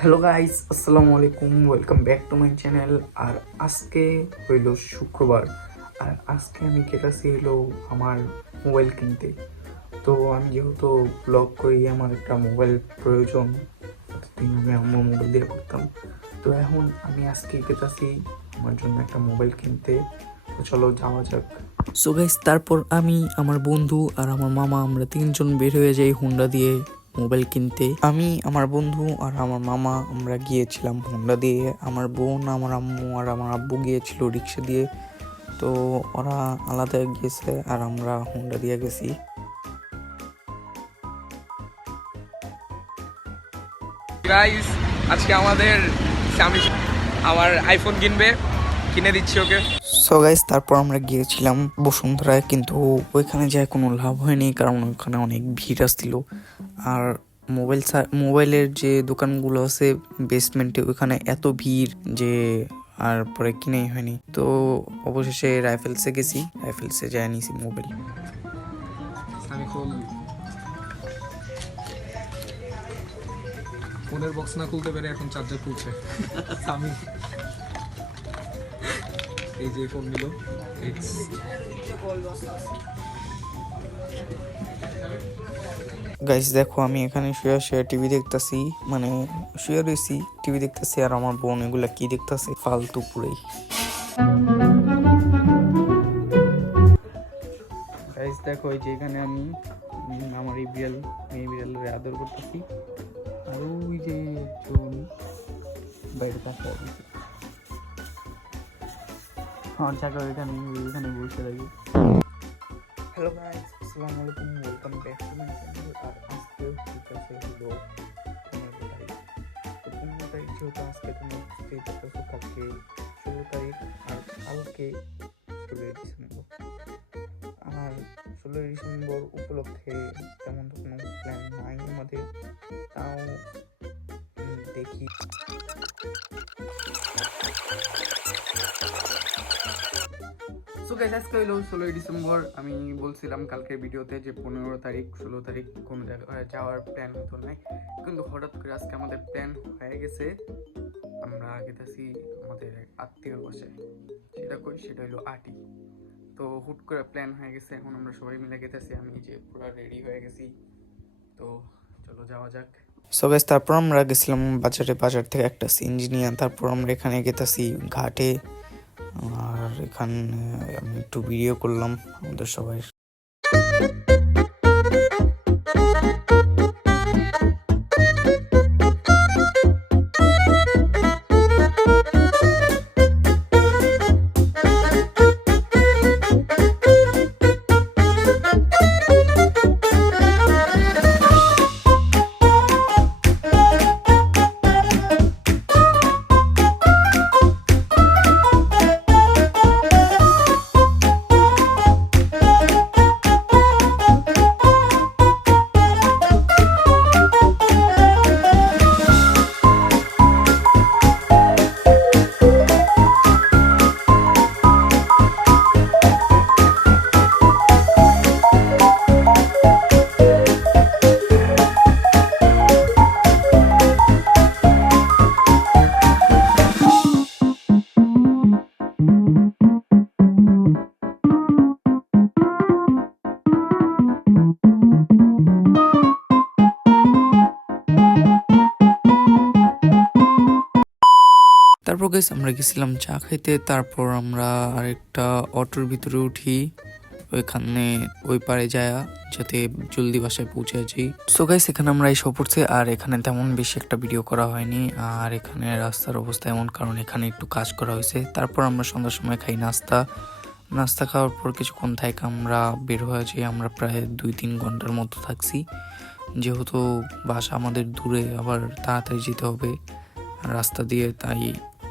Hello guys, আসসালামু আলাইকুম, welcome back to my channel. আর আজকে হইল শুক্রবার, আর আজকে আমি কেটাছি হইলো আমার মোবাইল কিনতে। তো আমি যেহেতু ব্লগ করি, আমার একটা মোবাইল প্রয়োজন, এতদিন আমি আমার মোবাইল দিয়ে করতাম। তো এখন আমি আজকে কেটাছি আমার জন্য একটা মোবাইল কিনতে। তো চলো যাওয়া যাক। সো গাইস, তারপর আমি, আমার বন্ধু আর আমার মামা, আমরা তিনজন বের হয়ে যাই হোন্ডা দিয়ে মোবাইল কিনতে। আমি, আমার বন্ধু আর আমার মামা আমরা গিয়েছিলাম হোন্ডা দিয়ে। আমার বোন, আমার আম্মু আর আমার আব্বু গিয়েছিল রিক্সা দিয়ে। তো ওরা আলাদা গিয়েছে আর আমরা হোন্ডা দিয়ে গেছি। গাইস, আজকে আমাদের স্বামী আমার আইফোন কিনে দিচ্ছি ওকে। সো গাইস, তারপর আমরা গিয়েছিলাম বসুন্ধরায়, কিন্তু ওইখানে যায় কোনো লাভ হয়নি, কারণ ওইখানে অনেক ভিড় আসছিল। আর মোবাইলের যে দোকানগুলো আছে বেসমেন্টে, ওইখানে এত ভিড় যে আর পরে কিনেই হয়নি। তো অবশেষে রাইফেলসে গেছি, রাইফেলসে যায় নিছি মোবাইল। ফোনের বক্স না খুলতে পেরে এখন চার্জার খুলছে আমি। এই যে ফোন নিল গাইস দেখো, আমি এখানে শুয়ে শুয়ে টিভি দেখতেছি, মানে শুয়ে রয়েছি টিভি দেখতেছি, আর আমার বোন এগুলা কি দেখতেছে ফালতু পুরেই। গাইস দেখো, এই যে এখানে আমি আমার এই বিড়ালের আদর করতেছি, আর ওই যে বাইরে পাশে আমার চাকর এখানে বসে থাকি। হ্যালো গাইস, আসসালামু আলাইকুম, welcome back to my channel. আর আজকে হচ্ছে হলো 15 তারিখ। তো 15 তারিখ যেহেতু, আজকে তোমরা বুঝতেই পারতেছো কালকে 16 তারিখ, আর কালকে 16 ডিসেম্বর। আর 16 ডিসেম্বর উপলক্ষে তেমন তো কোনো প্ল্যান নাই আমাদের, তাও দেখি। সো গাইস, আজকে হইলো 16 ডিসেম্বর। আমি বলছিলাম কালকের ভিডিওতে যে 15 তারিখ 16 তারিখ কোনো জায়গায় যাওয়ার প্ল্যান হতো নাই, কিন্তু হঠাৎ করে আজকে আমাদের প্ল্যান হয়ে গেছে। আমরা গেতেছি আমাদের আত্মীয় বাসায়, সেটা হইলো আটি। তো হুট করে প্ল্যান হয়ে গেছে, এখন আমরা সবাই মিলে গেতেছি। আমি যে পুরো রেডি হয়ে গেছি, তো চলো যাওয়া যাক। সো গাইস, তারপর আমরা গেছিলাম বাজার থেকে একটা সিএনজি নিয়ে। তারপর আমরা এখানে গেতেছি ঘাটে, আর এখানে আমি একটু ভিডিও করলাম আমাদের সবাই। তারপর গাইস, আমরা গেছিলাম চা খাইতে। তারপর আমরা আরেকটা অটোর ভিতরে উঠি, ওইখানে ওই পারে যায় যাতে জলদি বাসায় পৌঁছে যাই। সো গাইস, এখানে আমরা এসে পড়ছি, আর এখানে তেমন বেশি একটা ভিডিও করা হয়নি। আর এখানে রাস্তার অবস্থা এমন, কারণ এখানে একটু কাজ করা হয়েছে। তারপর আমরা সন্ধ্যার সময় খাই নাস্তা খাওয়ার পর কিছুক্ষণ থাকি আমরা বের হয়ে যাই। আমরা প্রায় 2-3 ঘন্টার মতো থাকছি, যেহেতু বাসা আমাদের দূরে, আবার তাড়াতাড়ি যেতে হবে রাস্তা দিয়ে, তাই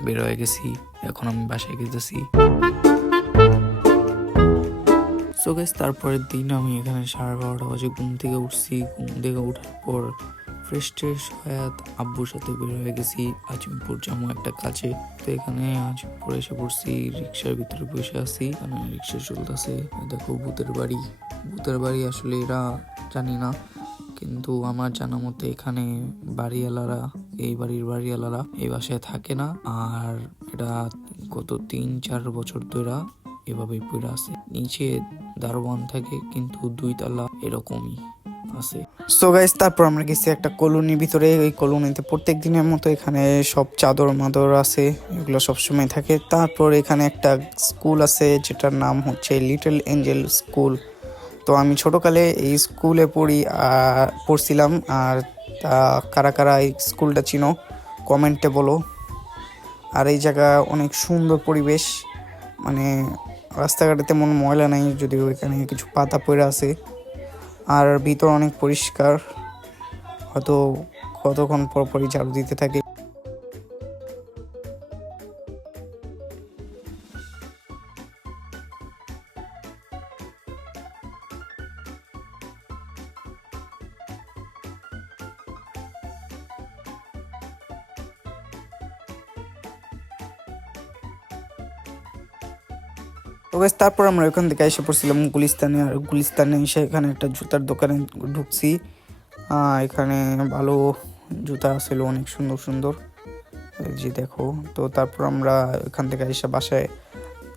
বের হয়ে গেছি। এখন আমি বাসায় গেতেছি। সো গাইস, তারপরের দিন আমি এখানে 12:30 বাজে ঘুম থেকে উঠছি। ঘুম থেকে ওঠার পর ফ্রেশ হয়ে আব্বুর সাথে বের হয়ে গেছি আজিমপুর যাবো একটা কাজে। তো এখানে আজিমপুর এসে পড়ছি, রিক্সার ভিতরে বসে আছি, এখানে রিক্সা চলতেছে। দেখো ভূতের বাড়ি আসলে এরা জানি না, কিন্তু আমার জানা মতে এখানে বাড়িওয়ালারা, এই বাড়ির বাড়িওয়ালারা এই বাসায় থাকে না। আর এটা গত 3-4 বছর ধরে এভাবেই পড়ে আছে। নিচে দারোয়ান থাকে কিন্তু 2 তলা এরকমই আছে। সো গাইস, তারপর আমরা গেছি একটা কলোনির ভিতরে। এই কলোনিতে প্রত্যেক দিনের মতো এখানে সব চাদর মাদর আছে, এগুলো সবসময় থাকে। তারপর এখানে একটা স্কুল আছে যেটার নাম হচ্ছে লিটল এঞ্জেল স্কুল। তো আমি ছোটকালে এই স্কুলে পড়ছিলাম। আর কারা কারা এই স্কুলটা চিনো কমেন্টে বলো। আর এই জায়গা অনেক সুন্দর পরিবেশ, মানে রাস্তাঘাটে তেমন ময়লা নাই, যদিও এখানে কিছু পাতা পড়ে আছে। আর ভিতর অনেক পরিষ্কার, হয়তো কতক্ষণ পর পরই ঝাড়ু দিতে থাকে। তো গাইস, তারপর আমরা ওখান থেকে এসে পড়ছিলাম গুলিস্তানে। আর গুলিস্তানে এসে এখানে একটা জুতার দোকানে ঢুকছি। এখানে ভালো জুতা ছিল, অনেক সুন্দর সুন্দর, এই যে দেখো। তো তারপর আমরা এখান থেকে এসে বাসায়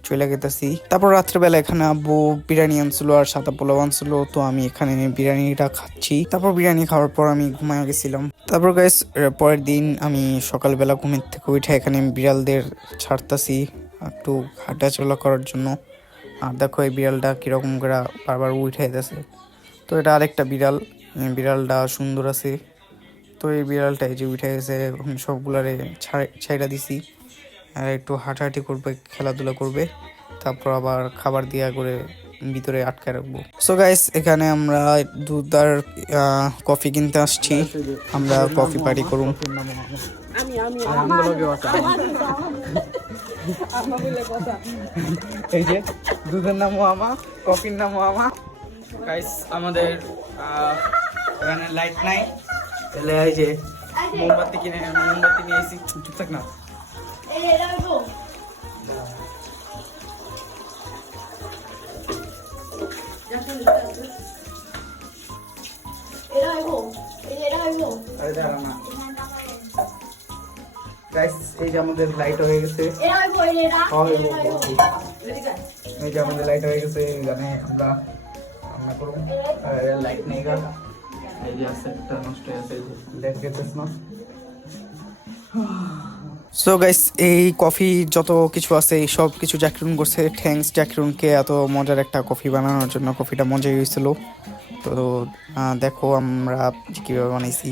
চলে গেতেছি। তারপর রাত্রেবেলা এখানে আব্বু বিরিয়ানি আনছিল আর সাদা পোলাও আনছিল। তো আমি এখানে বিরিয়ানিটা খাচ্ছি। তারপর বিরিয়ানি খাওয়ার পর আমি ঘুমায় গেছিলাম। তারপর গাইস, পরের দিন আমি সকালবেলা ঘুমের থেকে উঠে এখানে বিড়ালদের ছাড়তাছি একটু হাঁটাচলা করার জন্য। আর দেখো এই বিড়ালটা কিরকম করে বারবার উঠে যেতেছে। তো এটা আরেকটা বিড়াল, বিড়ালটা সুন্দর আছে। তো এই বিড়ালটা এই যে উঠে গেছে, এখন সবগুলারে ছাইড়া দিছি। আর একটু হাঁটাহাঁটি করবে, খেলাধুলা করবে, তারপর আবার খাবার দিয়া করে ভিতরে আটকে রাখবো। সো গাইস, এখানে আমরা দুধ আর কফি কিনতে আসছি। আমরা কফি পার্টি করুম। এই যে দুধের নামও আমা, কফির নামও আমা। গাইস, আমাদের এখানে লাইট নাই, তাহলে এই যে মোমবাতি নিয়ে এসেছি। চুপ থাক না। গাইস, এই যে আমাদের লাইট হয়ে গেছে। এই যে আমাদের লাইট হয়ে গেছে, এখানে আমরা রান্না করব। লাইট নেই গা, এই যে আছে একটা নষ্ট হয়ে আছে, লাইট গেতেছ না। সো গাইস, এই কফি যত কিছু আছে এই সব কিছু জ্যাকরুন করছে। থ্যাঙ্কস জ্যাকরুনকে এত মজার একটা কফি বানানোর জন্য। কফিটা মজাই হয়েছিল। তো দেখো আমরা কিভাবে বানাইছি।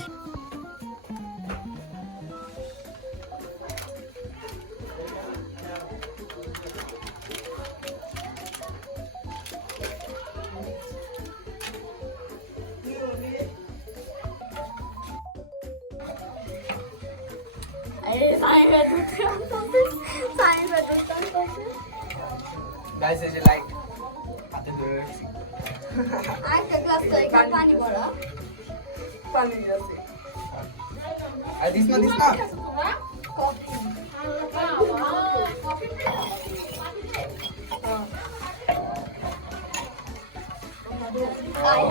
গাইস, এই যে লাইট হাতে ধরে রাখছি। আরেকটা গ্লাস তো এখানে পানি ভরা। পানি আছে। আর দিস না কফি।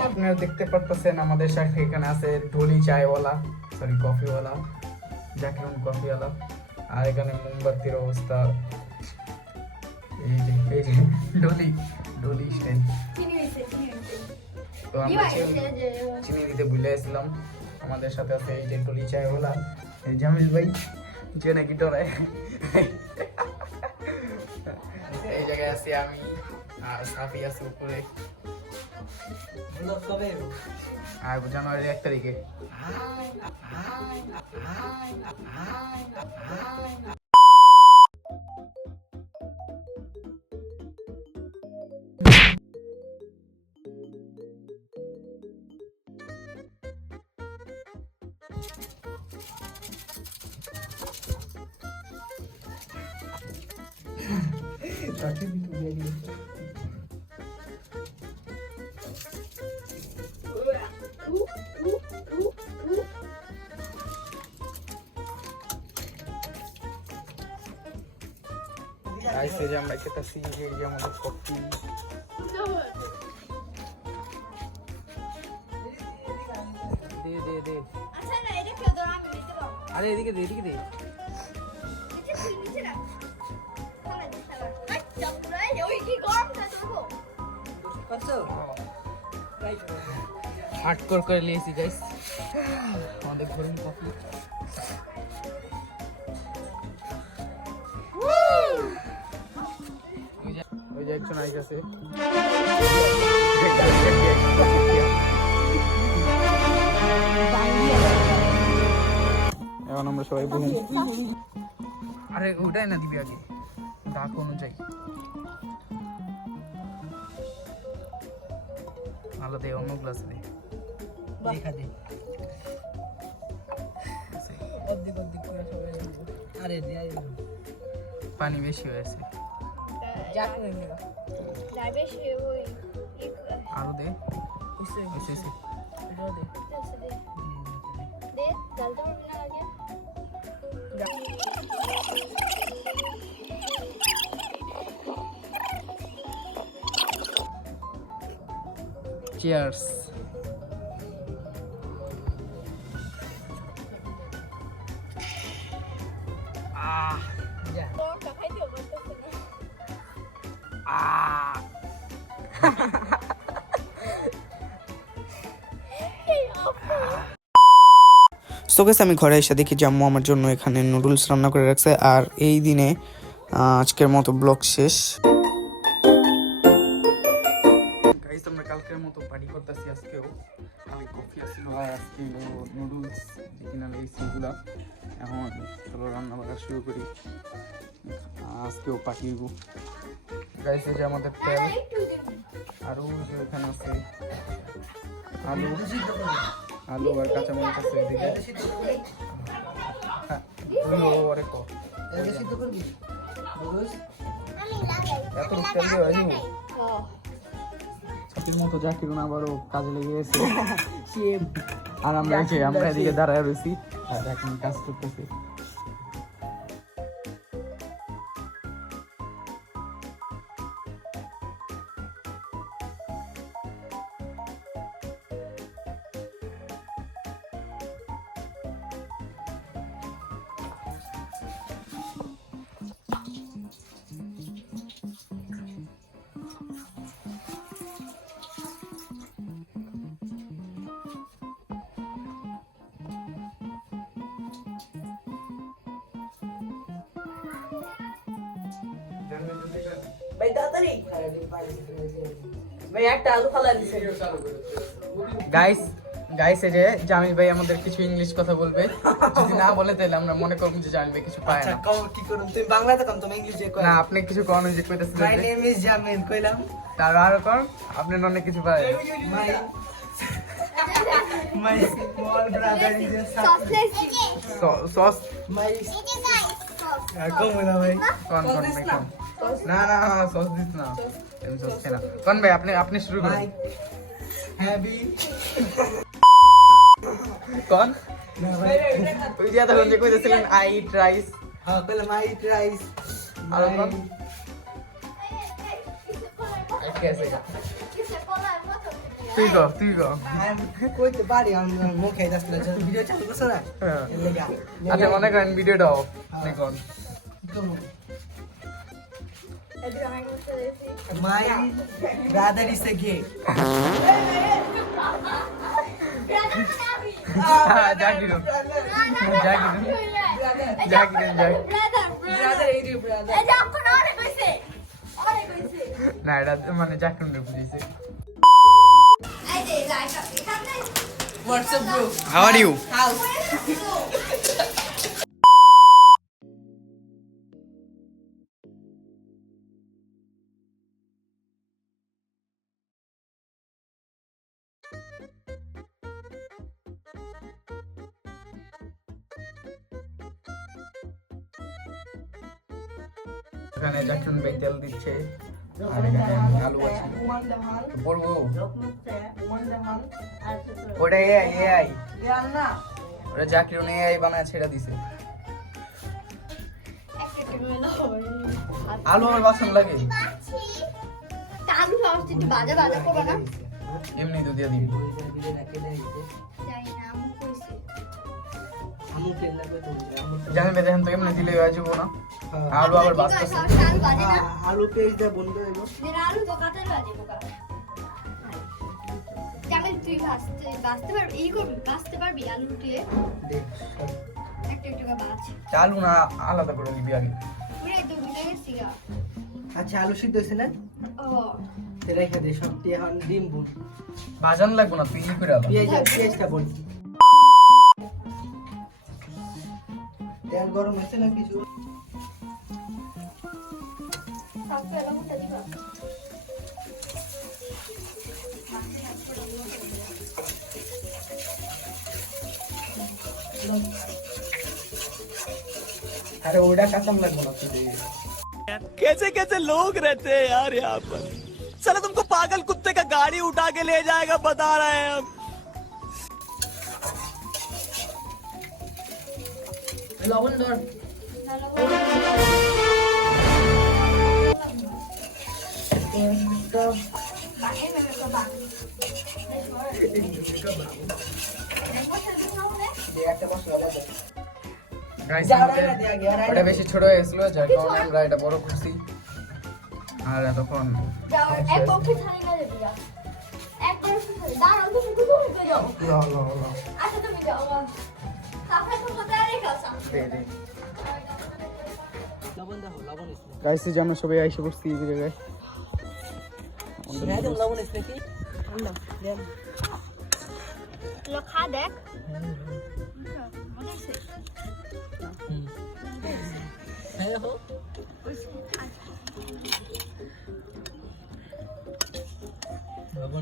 আপনারা দেখতে পারতেছেন আমাদের সাথে এখানে আছে ঢোলি চায়ওয়ালা, সরি কফিওয়ালা, জ্যাকরুন কফিওয়ালা। আর এখানে মোমবাতির অবস্থা এই যে ঢোলি স্ট্যান্ড। তো আমরা চিনি দিতে ভুলে গেছিলাম। আমাদের সাথে আছে এই যে ঢোলি চায়ওয়ালা, এই জামিল ভাই, যে নাকি ডরায়। এই জায়গায় আছি আমি, আর সাফি আছে উপরে। আর জানুয়ারির 1 তারিখে গাইস, এই যে আমরা খেতেছি, এই যে আমাদের কফি। দে আচ্ছা না এটা কেউ ধর আমি নিতে পারবো আরে এদিকে দে এদিকে দে নিচে রাখ খালা দিতে পারবো আচ্ছা পুরাই ওই কি গরম না দেখো করছো হার্ডকোর করে নিয়েছি গাইস আমাদের গরম কফি ওই যে একজন আইতাছে এখন আমরা সবাই বলুন আরে ওটাই না দিবি আগে ডাক অনুযায়ী ভালো দে অন্য গ্লাস দে দেখা দে আরে পানি বেশি হয়েছে যাবে সে ওই আরো দে হইছে দে জলদি পারবি না আগে চিয়ার্স তোরটা খাইতেও পারতেছে না সো গাইস আমি ঘরে এসে দেখি যে আম্মু আমার জন্য এখানে নুডলস রান্না করে রাখছে আর এই দিনে আজকের মতো ব্লগ শেষ গাইস আমরা কালকের মতো পার্টি করতেছি আজকেও কালকে কফি আসছিল আর আজকে নুডলস কিনা লেগেছি এগুলা এখন চলো রান্না বান্না শুরু করি আজকেও পার্টি হইব গাইস এই যে আমাদের তেল আর ওই যে এখানে আছে আলু আলু আর কাঁচামরিচ আছে এদিকে ওরে কো এত তেল দিয়ে হয়নি ছুটির মতো জাকিরুন আবারও কাজে লেগে গেছে আর আমরা এদিকে দাঁড়ায় রয়েছি আর এখন কাজ করতেছি ভাই তাড়াতাড়ি ভাই একটা আলু ফালা দিছে গাইস গাইস এই যে জামিল ভাই আমাদের কিছু ইংলিশ কথা বলবে যদি না বলে তাহলে আমরা মনে করব যে জামিল ভাই কিছু পায় আচ্ছা না কও কি করুন তুমি বাংলাতে কম তুমি ইংলিশে কই না আপনি কিছু কোন যে কইতাছেন মাই নেম ইজ জামিল কইলাম তার আর কোন আপনি অনেক কিছু পায় my my small brother is a সস মাই কম না ভাই কোন না না সস দিস না এম সস কেনা কোন ভাই আপনি শুরু করুন মাই হ্যাভি কোন না ভাই ওই যে তখন যে কইতেছিলেন আই ইট রাইস হ্যাঁ কইলাম আই ইট রাইস আর কোন कैसे তুই গো কইতে পারি আমি মুখে দাসলে ভিডিও চালু করছ না এর লাগা আচ্ছা মনে করেন ভিডিওটা দেখুন মাই ব্রাদার ইজ এ গে জাকিরুন না এটা মানে জাকিরুন বুঝিয়েছে What's up bro? How are you? How? এখানে জাকিরুন ভাই তেল দিচ্ছে আর এখানে আলু আছে বলবো ওটা এআই ওটা জাকিরুন এআই বানায় ছেড়ে দিছে আলু আমার পছন্দ লাগে আলু সস একটু বাজা বাজা করবো না এমনি তো দিয়ে দিবি জানি না আমি কইছি মুখে লাগবে তো জামিল ভাই দেখেন তো কেমন দিলে হয়ে যাবো না আলু আবার বাঁচতেছে আলু বাজে না আলু পেঁয়াজ দিয়ে বন্ধ হইলো মেরা আলু তো কাটে বাজে বোকা জামিল তুই বাঁচতে পারবি এই করবি বাঁচতে পারবি আলু দিয়ে দেখ একটা একটা বাজ আলু না আলাদা করে নিবি আগে পুরো তো ভুলে গেছি গা আচ্ছা আলু সিদ্ধ হয়েছে না ও রেখে দে সবটি এখন ডিম বুন ভাজান লাগবো না তুই ই করে আলো পেঁয়াজটা বল তেল গরম হয়েছে না কিছু তারপরে লবণটা দিবা আরে ওইটা কাঁচাম লাগবো না তুই कैसे कैसे लोग रहते हैं यार यहाँ पर साला तुमको पागल कुत्ते का गाड़ी उठा के ले जाएगा बता रहे हैं हम লবণ ধর একটা মশলা বাটা গাইস ওটা বেশি ছোট হয়ে গেছিল যার কারণে আমরা এটা বড় করছি আর এতক্ষণ যাও এক পক্ষে ছাড়ি না দিবি যা একবার ছাড়ি দাঁড়াও তুমি কোথায় যাও আচ্ছা তুমি যাও সাফাই তো কোথায় রেখে আসা দে দে লবণ দাও লবণ ইসলে গাইস যে আমরা সবাই আইসে পড়ছি এই জায়গায় হ্যাঁ তুমি লবণ ইসলে কি আল্লাহ দেন লো খা দেখ মজা হ্যাঁ হো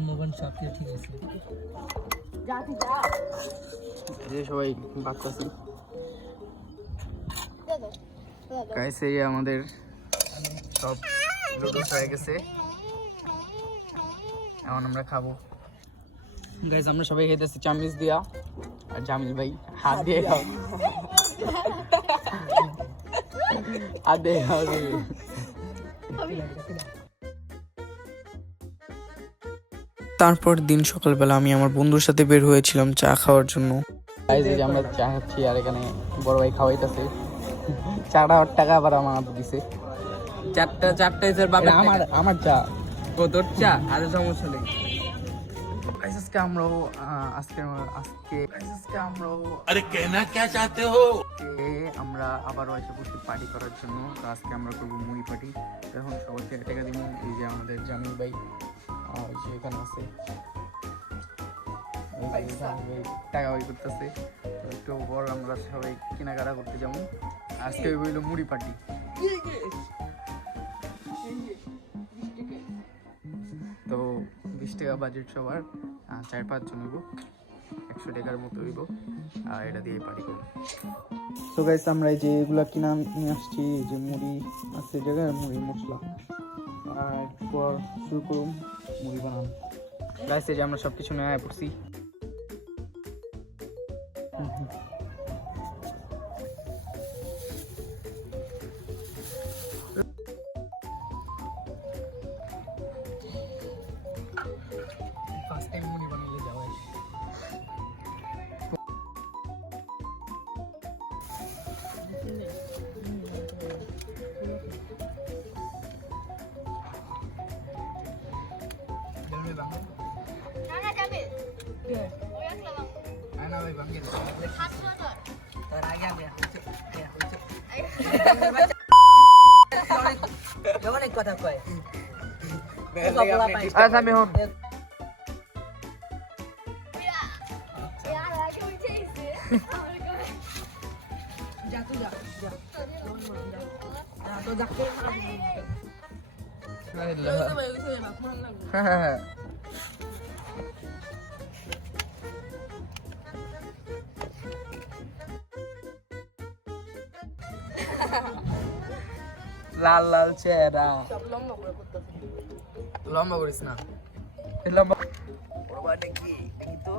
লবণ সব কিছু ঠিক আছে যে সবাই বাচ্চাছি দাদা গাইস এই আমাদের সব লুডুস হয়ে গেছে এখন আমরা খাবো গাইস আমরা সবাই খেতেছি চামিচ দিয়া আর জামিল ভাই হাত দিয়ে খাও হাত দিয়ে খাও তারপর দিন সকালবেলা আমি আমার বন্ধুর সাথে বের হয়েছিলাম চা খাওয়ার জন্য। গাইস এই যে আমরা চা খাচ্ছি আর এখানে বড় ভাই খাওয়াইতেছে চাটা ওর টাকা আবার আমার হাতে দিছে চারটা এসের বাবা আমার চা ও তোর চা আর সমস্যা নেই গাইস আজকে আমরাও अरे कहना क्या चाहते हो আমরা আবারও এসে পড়ছি পার্টি করার জন্য। তো আজকে আমরা করবো মুড়ি পার্টি। এখন সবাইকে টাকা দিব। এই যে আমাদের জামিল ভাই সে এখানে আছে, এই যে জামিল ভাই টাকা ওই করতেছে। তো একটু বড় আমরা সবাই কেনাকাটা করতে যাবো। আজকে হইলো মুড়ি পার্টি। তো 20 টাকা বাজেট সবার, 4-5 জন হইব, 100 টাকার মতো হইব, আর এটা দিয়ে পার্টি করবো। তো গাইস আমরা এই যে এগুলা কিনা নিয়ে আসছি, এই যে মুড়ি আছে জায়গায়, মুড়ি মশলা, আর এরপর শুরু করুন মুড়ি বানান। গাইস এই যে আমরা সব কিছু নিয়ে পড়ছি। ফার্স্ট টাইম মুড়ি বানাইলে যাওয়া না না যাবে ওই একলা না ভাই বাঙ্গি হাত ধর তোর আগে আমি অনেক কথা কয় আচ্ছা আমি হন यार आगे उठे इसे और कहे যা তুই যা তো দেখো লাল লাল চেহারা, লম্বা করিস না, লম্বা দেখি তো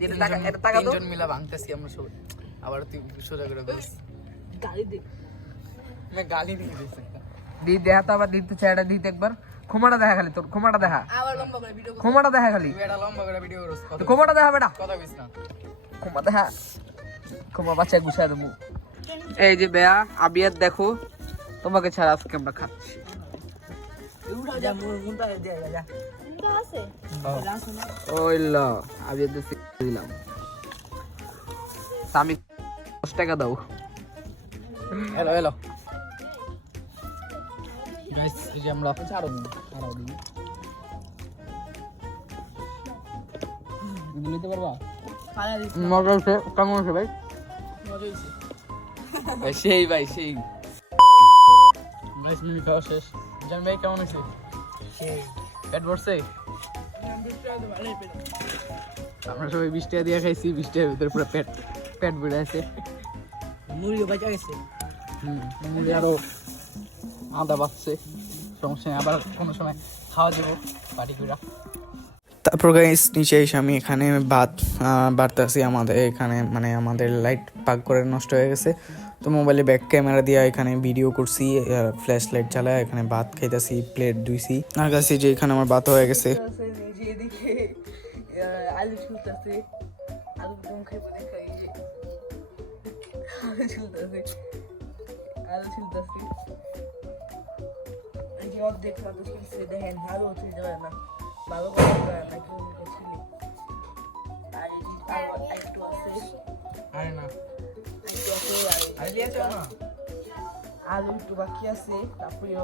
তিনজন মিলা ভাঙতেছি আমরা সবাই। আবার তুই সোজা করে বলিস গালি দে গালি দিয়ে দিস, দি দেখা তো আবার দিতে চেহারা দিতে একবার ক্ষমাটা দেখা খালি তোর ক্ষমাটা দেখা আবার লম্বা করে ভিডিও ক্ষমাটা দেখা খালি এটা লম্বা করে ভিডিও করছ ক্ষমাটা দেখা বেটা কথা কইছ না ক্ষমা দেখা ক্ষমা বাচ্চা গুছায় দেবো এই যে বেয়া আবিয়াত দেখো তোমাকে ছাড়া আজকে আমরা খাচ্ছি যা মুন্তা দে যা মুন্ডা আছে ওই ল আবিয়াত দিলাম আমি 10 টাকা দাও হ্যালো হ্যালো গাইস এই যে আমরা ছাড়ো দিই নিতে পারবা মজা হচ্ছে কেমন হচ্ছে ভাই ভাই সেই গাইস মিমি খাওয়া শেষ জান ভাই কেমন হয়েছে সেই পেট ভরছে আমরা সবাই 20 টাকা দিয়ে খাইছি 20 টাকার ভিতরে পুরো পেট ভরে আছে মুড়িও বাঁচা গেছে মুড়ি আরো আদা বাচ্চে সমস্যা নেই আবার কোনো সময় খাওয়া যাবো পার্টি করে তারপর গাইস নিচে এসে আমি এখানে বাড়তেছি আমাদের এখানে মানে আমাদের লাইট পাক করে নষ্ট হয়ে গেছে তো মোবাইলে ব্যাক ক্যামেরা দিয়ে এখানে ভিডিও করছি ফ্ল্যাশ লাইট জ্বালায় এখানে ভাত খাইতেছি প্লেট ধুইছি আর গাছি যে এখানে আমার ভাত হয়ে গেছে এদিকে আলু ছুলতেছে আলু দম খাইবো দেখা এই যে আলু ছুলতেছে এই যে অর্ধেক আলু ছুলছে দেখেন আলু ছুলতে পারে না ভালো করে পারে না কেউ ছুলি আর এই যে আলু একটু আছে আরে না একটু আছে আলু একটু বাকি আছে তারপরে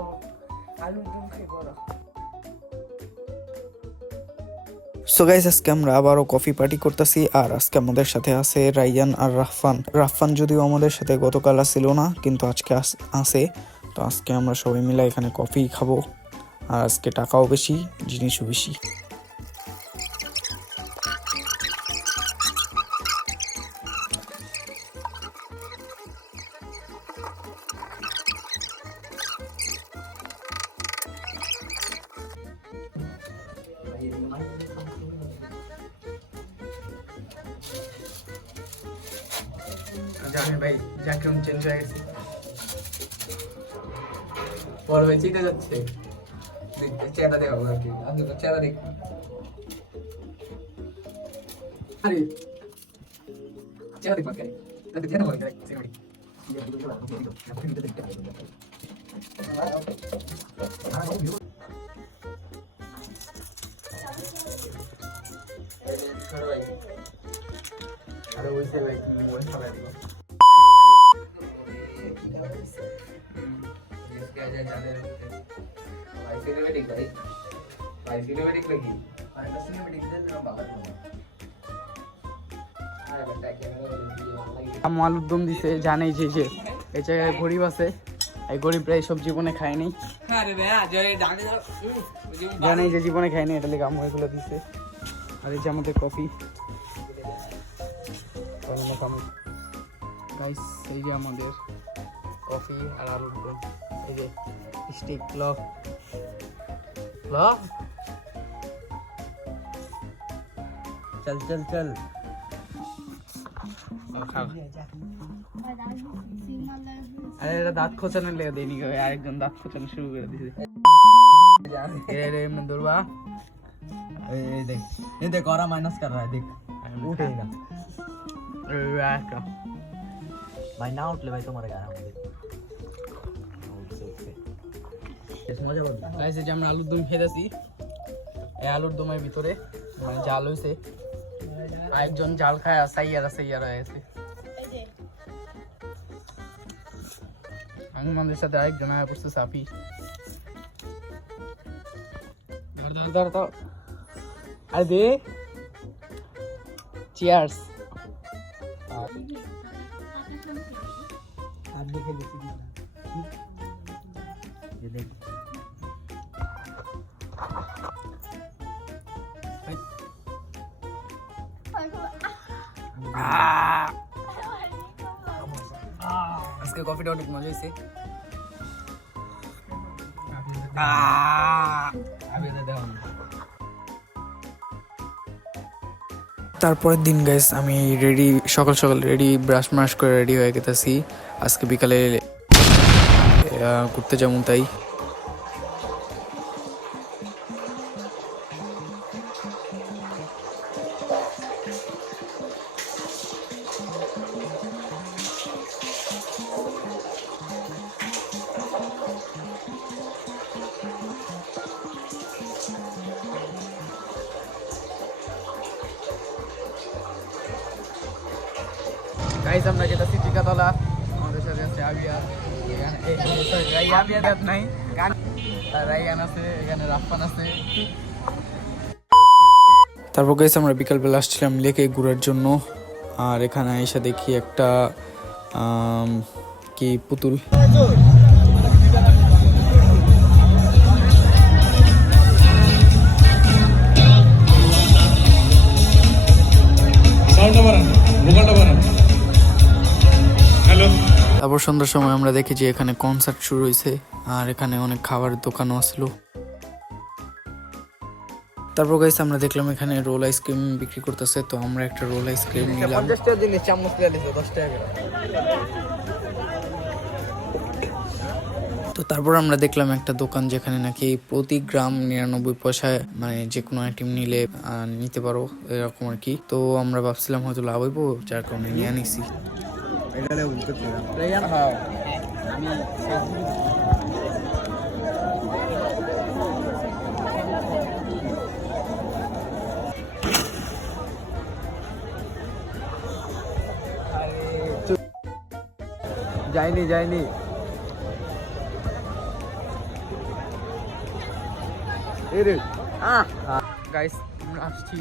আলু দম খাইবো না সো গাইস আজকে আমরা আবারও কফি পার্টি করতেছি আর আজকে আমাদের সাথে আছে রাইয়ান আর রাফান যদিও আমাদের সাথে গতকাল ছিল না কিন্তু আজকে আছে তো আজকে আমরা সবাই মিলে এখানে কফি খাবো আর আজকে টাকাও বেশি জিনিসও বেশি জানি ভাই জ্যাকেট চেঞ্জ হয়ে গেছে বড় ভাই চিন্তা যাচ্ছে চেহারা দেখো আর কি আমি তো চেহারা দেখ আরে চেহারা দেখ পাকে তাতে চেহারা বল করে সিনেমাটি আরে ওইসে ভাই মোবাইল চালাই দিও আলুর দম দিছে জানেই যে এই জায়গায় গরিব আছে এই গরিবরা এইসব জীবনে খায়নি জানেই যে জীবনে খায়নি এটা লেগে আম্মু এগুলো দিছে আর এই যে আমাদের কফি গাইস এই যে আমাদের কফি আর আলুর দম এই যে স্টিক লক চল চল চল আরে এটা দাঁত খোঁচানোর লেগে দেয়নি আরেকজন দাঁত খোঁচানো শুরু করে দিয়েছে এমনি দৌড়বা দেখ এই দেখ ওরা মাইনাস কর रहा है देख उठेगा भाई ना उठले भाई तुम्हारे गाना গাইস এই যে আমরা আলুর দম খেয়েছি এই আলুর দমের ভিতরে মানে জাল হইছে আরেকজন জাল খায় আর সাইয়ারা আছে আমাদের সাথে আরেকজন আয়া পড়ছে সাফি ধর আরে দে চিয়ার্স आप देखे ये देख আজকে কফিটা অনেক মজা হয়েছে তারপরের দিন গাইস আমি রেডি সকাল রেডি ব্রাশ করে রেডি হয়ে গেছি আজকে বিকালে ঘুরতে যাবো তাই গাইস আমরা যেটা টিকাতলা, আমাদের সাথে আছে আবিয়ার, আবিয়ার নাই গান, রাইয়ান আছে, এখানে রাফান আছে। তারপর গাইস আমরা বিকালবেলা আসছিলাম লেকে ঘোরার জন্য, আর এখানে এসে দেখি একটা কি পুতুল। তারপর সন্ধ্যার সময় আমরা দেখি যে এখানে কনসার্ট শুরু হয়েছে, আর এখানে অনেক খাবারের দোকানও আসলো। তারপর গাইস আমরা দেখলাম এখানে রোল আইসক্রিম বিক্রি করতেছে, তো আমরা একটা রোল আইসক্রিম নিলাম। 50 টাকা দিলে চামচ নিয়ে নিছে 10 টাকা। তো তারপর আমরা দেখলাম একটা দোকান যেখানে নাকি প্রতি গ্রাম 99 পয়সায় মানে যে কোনো আইটেম নিলে নিতে পারো, এরকম আর কি। তো আমরা ভাবছিলাম হয়তো লাভ হইবো, যার কারণে নিয়ে নিছি। যাইনি গাইস আমরা আসছি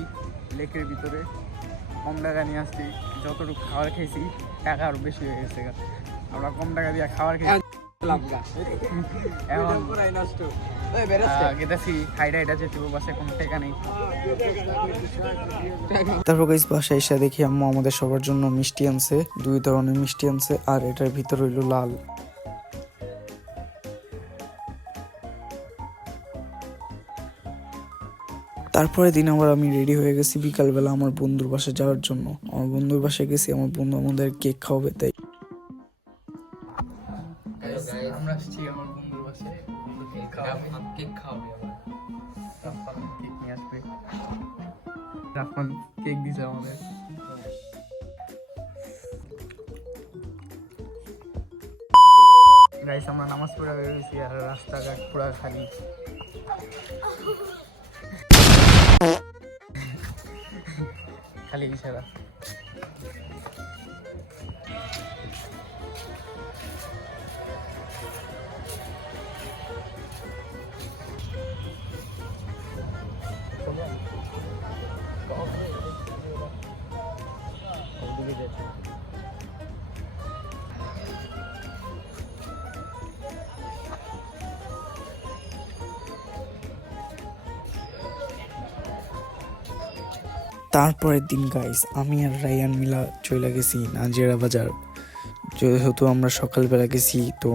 লেকের ভিতরে, কম টাকা নিয়ে আসছি, যতটুকু খাবার খেয়েছি টাকা আরো বেশি হয়ে গেছে। আমরা কম টাকা দিয়ে খাবার খেয়েছি, এখন গেতেছি হাইডা যেতে বাসে কোনো টাকা নেই। তারপর গাইস বাসায় এসে দেখি আম্মু আমাদের সবার জন্য মিষ্টি আনছে, 2 ধরনের মিষ্টি আনছে, আর এটার ভিতর হইলো লাল। তারপরের দিন আবার আমি রেডি হয়ে গেছি বিকালবেলা আমার বন্ধুর বাসায় যাওয়ার জন্য। আমার বন্ধুর বাসায় গেছি, আমার বন্ধু আমাদের কেক খাওয়াবে, তাই আমরা আসছি আমার বন্ধুর বাসায়। কেক খাওয়াবে, কেক নিয়ে আসবে, রাফান কেক দিছে আমাদের। গাইস আমরা নামাজ পড়া হয়ে গেছি, আর রাস্তাঘাট পুরা খালি। খালি ইশারা। তারপরের দিন গাইস আমি আর রায়ান মিলা চলে গেছি নাজিরা বাজার। যেহেতু আমরা সকালবেলা গেছি, তো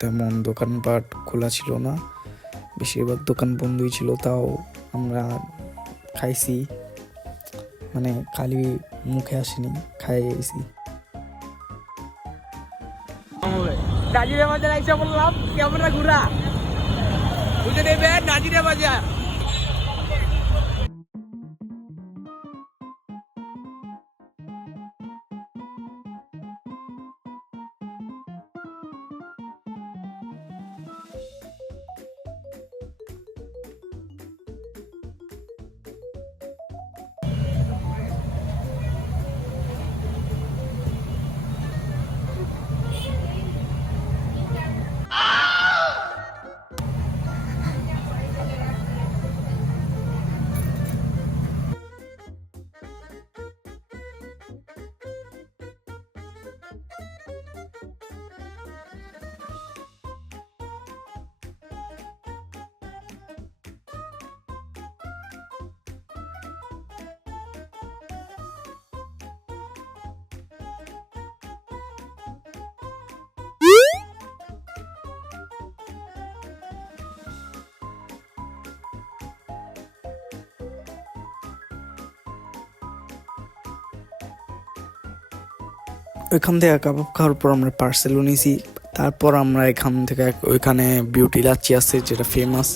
তেমন দোকানপাট খোলা ছিল না, বেশিরভাগ দোকান বন্ধই ছিল। তাও আমরা খাইছি, মানে খালি মুখে আসেনি, খাই গেছি। নাজিরা বাজার আইসা বললাম ক্যামেরা ঘুরা বুঝে দেবে নাজিরা বাজার। ওইখান থেকে কাবাব খাওয়ার পর আমরা পার্সেলও নিয়েছি। তারপর আমরা এখান থেকে ওইখানে বিউটি লাচ্ছি আছে যেটা ফেমাস,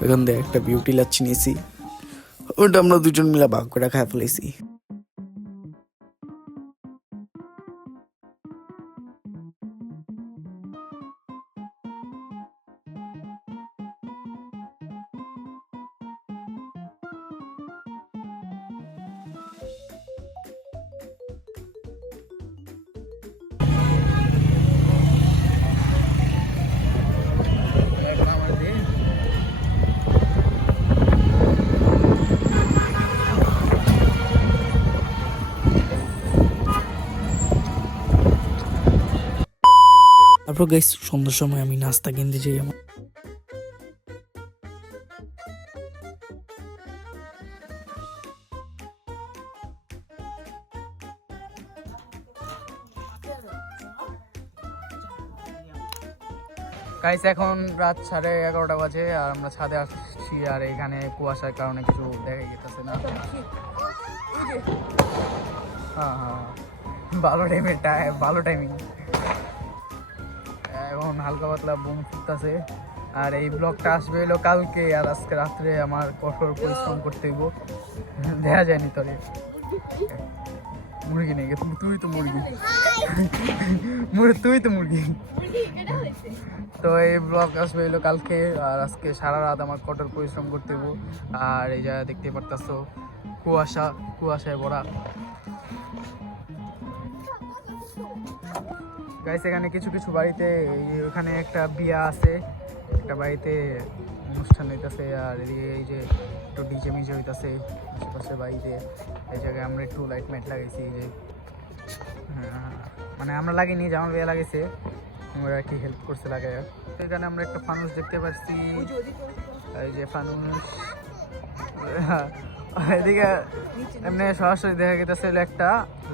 ওইখান থেকে একটা বিউটি লাচ্ছি নিয়েছি, ওটা আমরা দুজন মিলে ভাগ করে খাই ফেলেছি। তারপর গাইস সন্ধ্যার সময় আমি নাস্তা কিনতে যাই আমার গাইস এখন রাত 11:30 বাজে আর আমরা ছাদে আসছি আর এখানে কুয়াশার কারণে কিছু দেখা যেতেছে না। হ্যাঁ হ্যাঁ ভালো টাইমিং। এখন হালকা পাতলা বুম ফুটতেছে আর এই ব্লগটা আসবে হলো কালকে আর আজকে রাত্রে আমার কঠোর পরিশ্রম করতে হইব। দেখা যায়নি তোরে মুরগি নেই, তুই তো মুরগি তুই তো মুরগি। তো এই ব্লগ আসবে হলো কালকে আর আজকে সারা রাত আমার কঠোর পরিশ্রম করতে হইব। আর এই জায়গা দেখতে পারতাছো কুয়াশায় ভরা। গাইস এখানে কিছু কিছু বাড়িতে ওখানে একটা বিয়া আছে, একটা বাড়িতে অনুষ্ঠান হইতাছে আর এদিকে এই যে একটু ডিজে মিজে হইতাছে আশেপাশে বাড়িতে। এই জায়গায় আমরা একটু লাইট মাইট লাগাইছি যে মানে আমরা লাগিনি, যে আমার বিয়ে লাগাইছে ওরা কি হেল্প করছে লাগাই। তো এখানে আমরা একটা ফানুস দেখতে পাচ্ছি, এই যে ফানুস। এদিকে এমনি সরাসরি দেখা গেছে একটা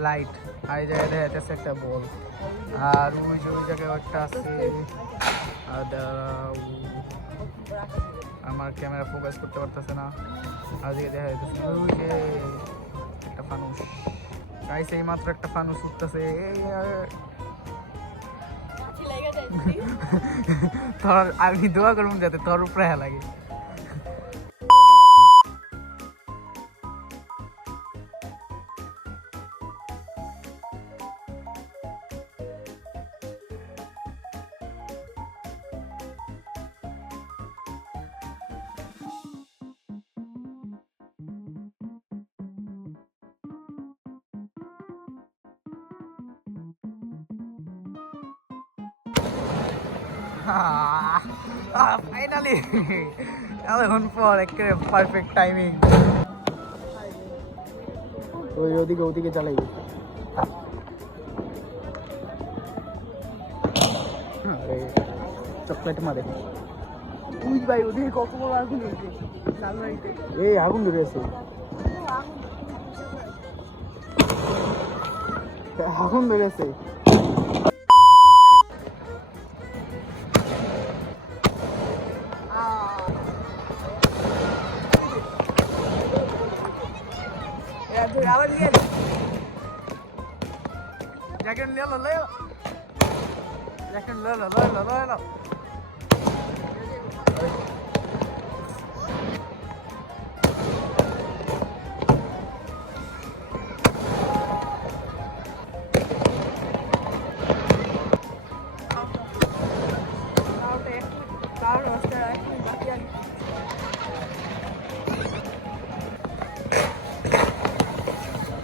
লাইট আর এই জায়গায় দেখা যাচ্ছে একটা বল। আর ওই জায়গায় একটা আছে, আমার ক্যামেরা ফোকাস করতে পারতেছে না। আর দিকে দেখা যাচ্ছে ওই যে একটা ফানুস। গাইস এই মাত্র একটা ফানুস উঠতেছে। তোর আমি দোয়া করবো যাতে তোর উপরে লাগে। ফাইনালি এখন পর একেবারে পারফেক্ট টাইমিং। ওদিকে চালাই চকলেট মারে। বুঝ ভাই ওদিকে কত বড় আগুন হয়েছে লালবাড়িতে। এই আগুন ধরে আছে, আগুন ধরে আছে। আবার নিয়ে জ্যাকেট লে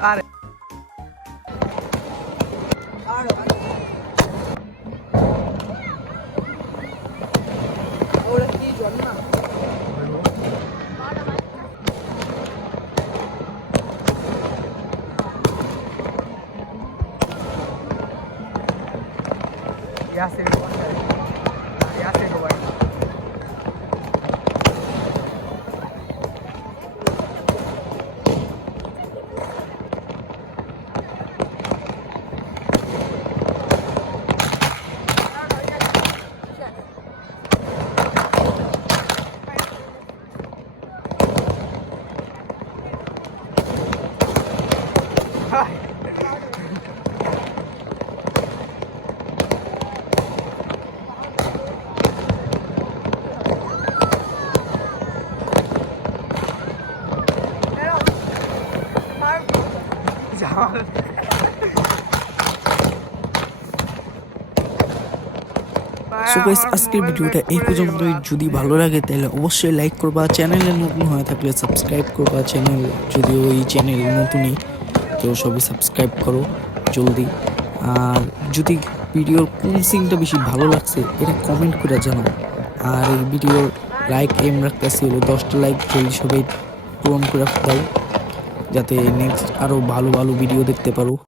আরে ওরা কি জন্না Yasin Dubai. সো গাইস আজকের ভিডিওটা এই পর্যন্তই। যদি ভালো লাগে তাহলে অবশ্যই লাইক করবা, চ্যানেলে নতুন হয়ে থাকলে সাবস্ক্রাইব করবা। চ্যানেল যদিও এই চ্যানেল নতুনই, তো সবাই সাবস্ক্রাইব করো জলদি। আর যদি ভিডিওর কোন সিনটা বেশি ভালো লাগছে এটা কমেন্ট করে জানাও। আর এই ভিডিওর লাইক এম রাখতেছি হলো 10টা লাইক জলদি সবাই পূরণ করে দাও, যাতে নেক্সট আরও ভালো ভালো ভিডিও দেখতে পারো।